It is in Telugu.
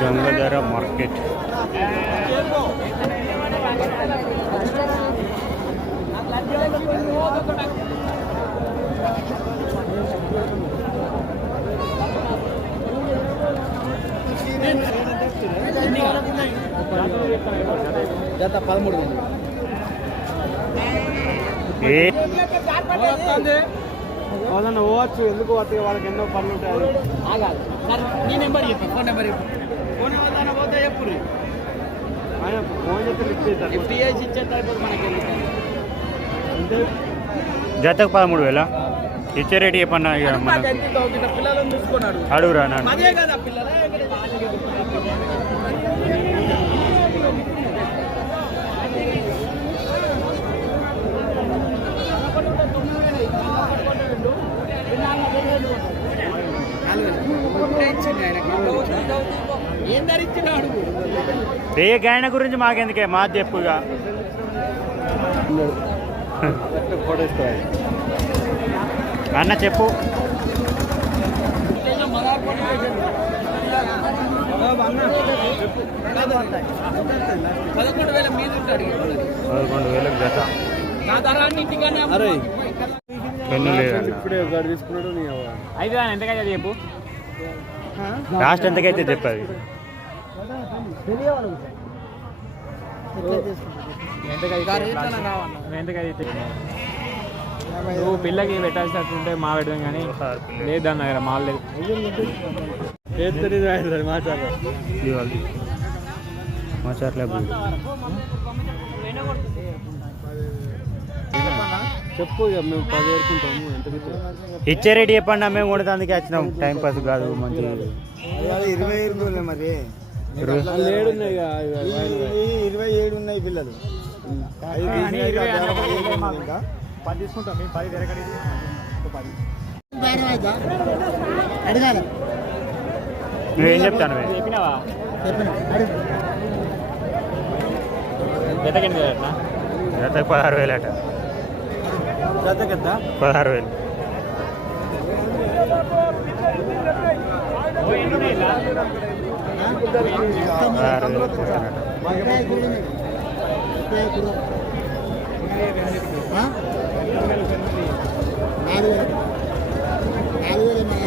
గంగాధర మార్కెట్. జత 13 వాళ్ళని పోవచ్చు. ఎందుకు పోతే వాళ్ళకి ఎన్నో పనులు ఉంటాయి. నీ నెంబర్ చెప్పు, ఫోన్ నెంబర్ చెప్పు. ఫోన్ ఏమన్నా పోతే చెప్పు. ఆయన ఫోన్ చేస్తే లిఫ్ట్ చేస్తారు. లిఫ్ట్ చేసి ఇచ్చేది అయిపోతుంది మనకి. జతకు 13,000 ఇచ్చే రేటు చెప్పన్నా. పిల్లలను చూసుకున్నాడు అడుగురా అదే కదా పిల్లలే. ఏం ధరించినాడు ఏ గాయన గురించి మాకెందుకే మా చెప్పుగా. అన్న చెప్పు. పదకొండు వేల మీద ఉంటాడు. 11,000 జత. పెన్ను లేదన్న. ఇప్పుడే తీసుకున్నాడు. 5 ఎంతకైతే చెప్పు. లాస్ట్ ఎంతకైతే చెప్పది. నువ్వు పిల్లకి పెట్టాల్సినట్టుంటే మా పెడదాం కానీ లేదన్న దగ్గర మాల్ లేదు. చెప్పు ఇక మేము 10 ఏరుకుంటాము. ఎంత ఇచ్చే రేటు చెప్పండి. మేము కొడతానికి వచ్చినాం. టైం పాస్ కాదు మంచిగా. 27 మరి 27 ఉన్నాయి పిల్లలు. 10 తీసుకుంటాం. మేము 10 వేరే అడగాలి. నువ్వేం చెప్తాను. చెప్పినావా? జతకండి అట్లా. జతకు 16,000 అట. జతకెంత? 16,000. నాలుగు వేల